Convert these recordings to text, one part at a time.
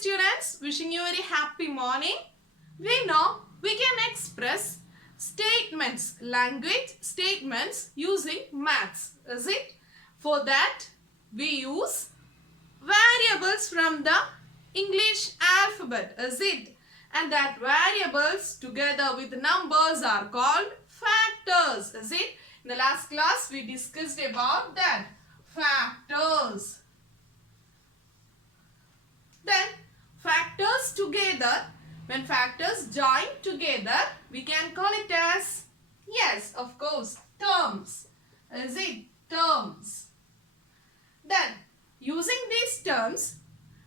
students, wishing you a very happy morning. We know we can express statements, language statements using maths, is it? For that we use variables from the English alphabet, is it? And that variables together with numbers are called factors, is it? In the last class we discussed about that, factors. Then factors together, when factors join together, we can call it as, yes, of course, terms. Is it? Terms. Then using these terms,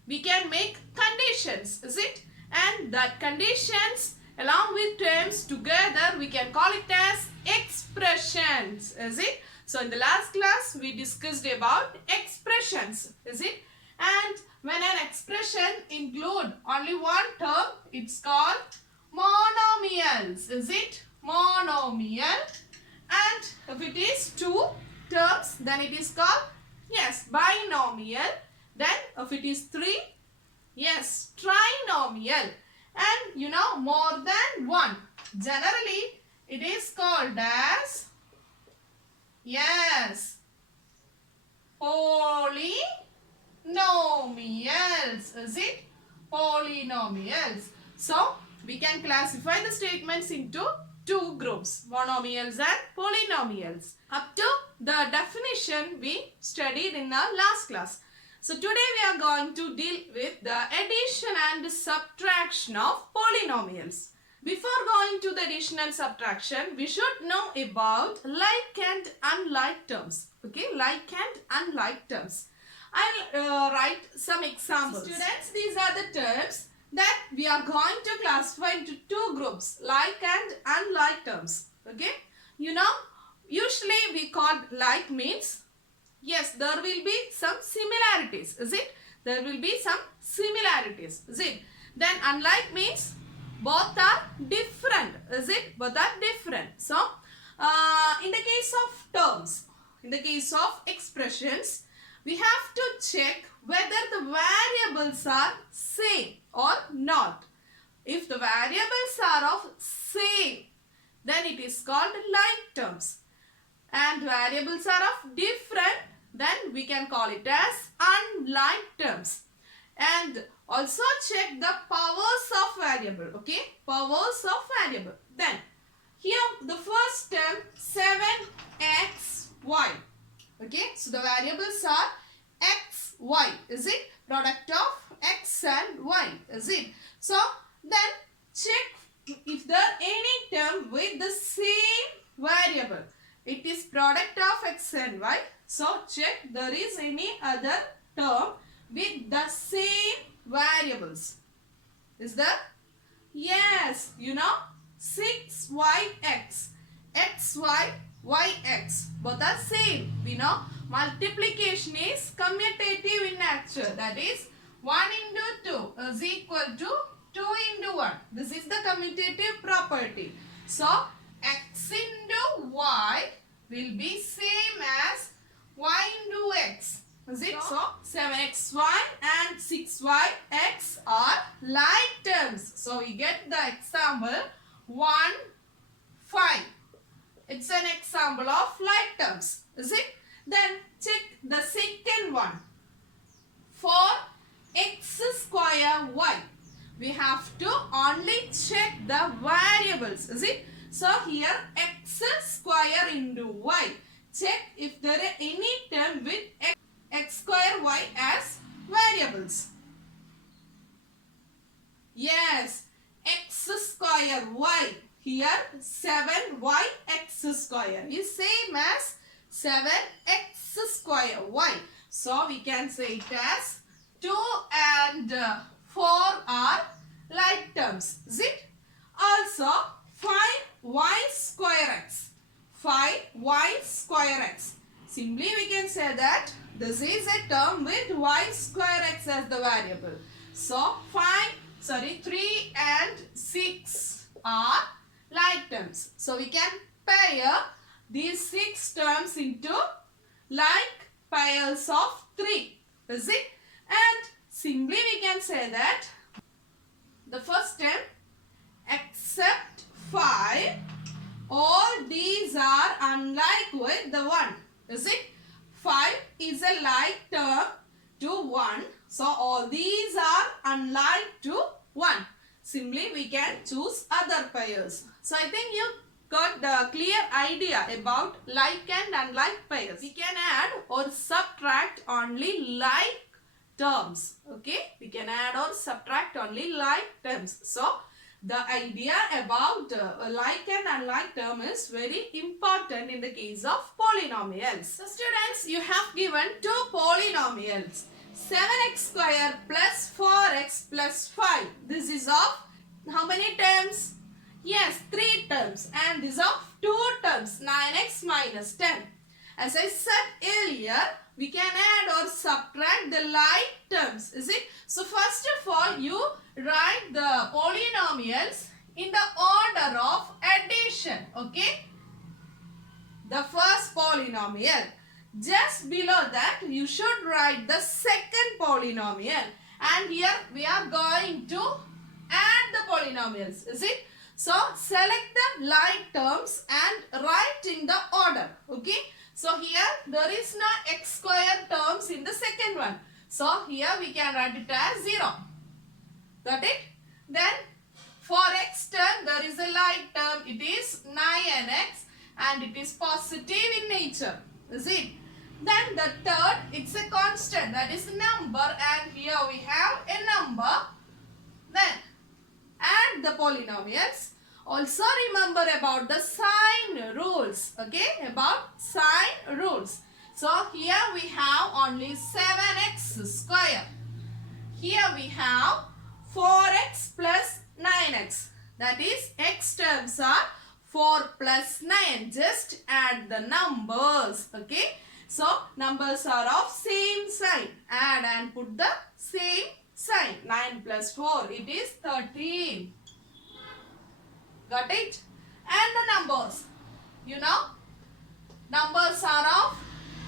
we can make conditions, is it? And that conditions along with terms together, we can call it as expressions, is it? So in the last class, we discussed about expressions, is it? And when an expression include only one term, it's called monomials, is it? Monomial. And if it is two terms, then it is called, yes, binomial. Then if it is three, yes, trinomial. And you know, more than one. Generally, it is called as, yes, polynomials, is it? Polynomials. So, we can classify the statements into two groups, monomials and polynomials. Up to the definition we studied in our last class. So, today we are going to deal with the addition and subtraction of polynomials. Before going to the addition and subtraction, we should know about like and unlike terms. Okay, like and unlike terms. I'll write some examples. Students, these are the terms that we are going to classify into two groups, like and unlike terms. Okay, you know, usually we call like means, yes, there will be some similarities, is it? There will be some similarities, is it? Then unlike means both are different, is it? Both are different. So, in the case of terms, in the case of expressions, we have to check whether the variables are same or not. If the variables are of same, then it is called like terms. And variables are of different, then we can call it as unlike terms. And also check the powers of variable, okay? Powers of variable. Then, here the first term 7xy. Okay, so the variables are x, y, is it? Product of x and y, is it? So, then check if there any term with the same variable. It is product of x and y. So, check there is any other term with the same variables. Is there? Yes, you know, 6yx, xy, yx, both are same. We know multiplication is commutative in nature. That is 1 into 2 is equal to 2 into 1. This is the commutative property. So, x into y will be same as y into x. Is it? So 7xy and 6yx are like terms. So, we get the example 1, 5. It's an example of like terms. Is it? Then check the second one. For x square y, we have to only check the variables. Is it? So, here x square into y. Check if there are any term with x square y as variables. Yes, x square y. Here 7yx square is same as 7x square y. So, we can say it as 2 and 4 are like terms. Is it? Also, 5y square x. 5y square x. Simply we can say that this is a term with y square x as the variable. So, 3 and 6 are like terms. So, we can pair these 6 terms into like pairs of 3. Is it? And simply we can say that the first term except 5, all these are unlike with the 1. Is it? 5 is a like term to 1. So all these are unlike to 1. Simply we can choose other pairs. So I think you got the clear idea about like and unlike pairs. We can add or subtract only like terms. Okay, we can add or subtract only like terms. So the idea about like and unlike term is very important in the case of polynomials. So students, you have given two polynomials, 7x square plus 4x plus 5. This is of how many terms? Yes, 3 terms, and this of 2 terms, 9x minus 10. As I said earlier, we can add or subtract the like terms. Is it? So first of all, you write the polynomials in the order of addition. Okay? The first polynomial. Just below that, you should write the second polynomial. And here we are going to add the polynomials. Is it? So select the like terms and write in the order. Okay? So here there is no x square terms in the second one. So here we can write it as 0. Got it? Then for x term there is a like term. It is 9x and it is positive in nature. Is it? Then the third, it's a constant, that is number, and here we have a number. Then add the polynomials. Also remember about the sign rules. Okay, about sign rules. So here we have only 7x square. Here we have 4x plus 9x. That is, x terms are 4 plus 9. Just add the numbers. Okay. So numbers are of same sign. Add and put the same sign. 9 plus 4, it is 13. Got it? And the numbers. You know, numbers are of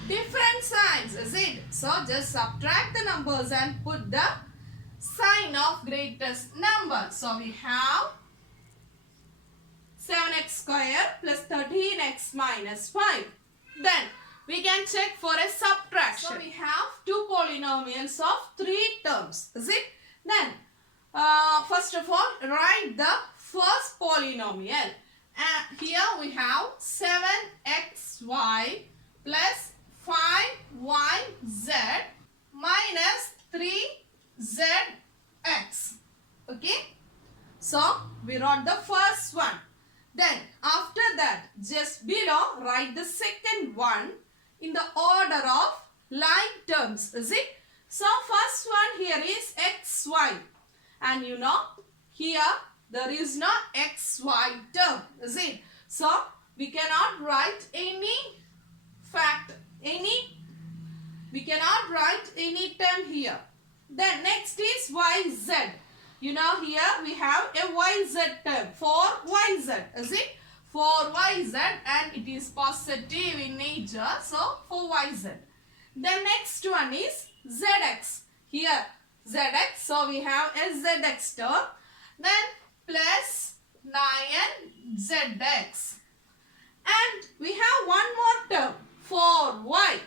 different signs, is it? So just subtract the numbers and put the sign of greatest number. So we have 7x square plus 13x minus 5. Then we can check for a subtraction. So we have two polynomials of 3 terms. Is it? Then first of all, write the first polynomial. Here we have 7xy plus 5yz minus 3zx. Okay. So we wrote the first one. Then after that, just below, write the second one in the order of like terms. Is it? So first one here is xy. And you know, here there is no xy term. Is it? So we cannot write any we cannot write any term here. Then next is yz. You know, here we have a yz term, 4yz. Is it? 4yz, and it is positive in nature. So 4yz. Then next one is zx. Here zx. So we have a zx term. Then plus 9zx. And we have one more term, 4y.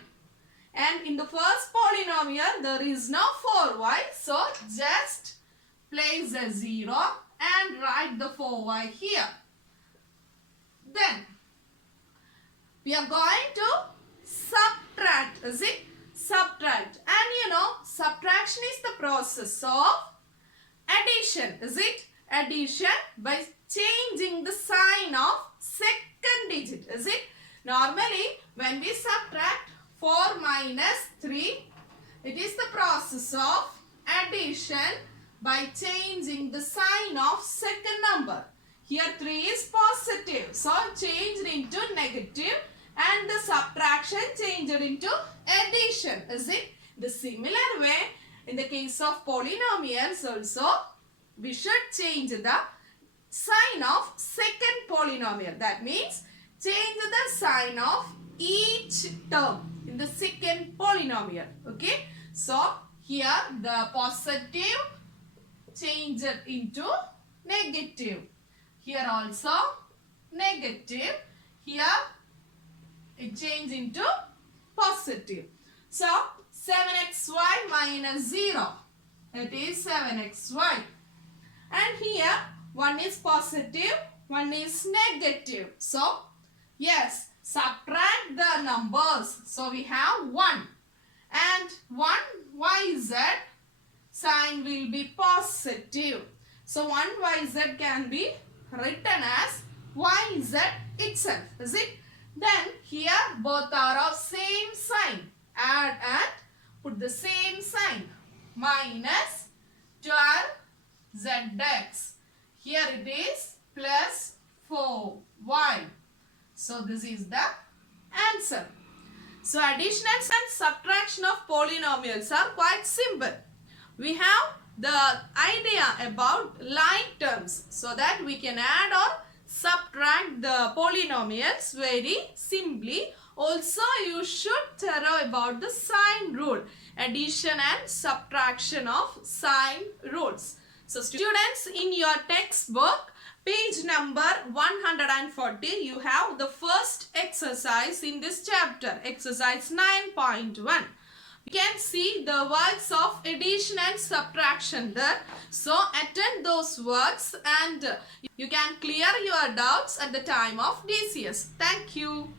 And in the first polynomial, there is no 4y. So just place a 0 and write the 4y here. Then we are going to subtract. Is it? Subtract. And you know, subtraction is the process of addition. Is it? Addition by changing the sign of second digit. Is it? Normally, when we subtract 4 minus 3, it is the process of addition by changing the sign of second number. Here 3 is positive, so changed into negative, and the subtraction changed into addition. Is it? The similar way, in the case of polynomials also, we should change the sign of second polynomial. That means change the sign of each term in the second polynomial. Okay. So Here the positive changed into negative. Here also negative. Here it changed into positive. So 7xy minus 0. That is 7xy. And here one is positive, one is negative. So yes, subtract the numbers. So we have 1. And 1yz sign will be positive. So 1yz can be written as yz itself. Is it? Then here both are of same sign. Add and put the same sign. Minus 12zx. Here it is plus 4y. So this is the answer. So addition and subtraction of polynomials are quite simple. We have the idea about line terms so that we can add or subtract the polynomials very simply. Also, you should know about the sign rule, addition and subtraction of sign rules. So students, in your textbook, page number 140, you have the first exercise in this chapter, exercise 9.1. You can see the works of addition and subtraction there. So attend those works and you can clear your doubts at the time of DCS. Thank you.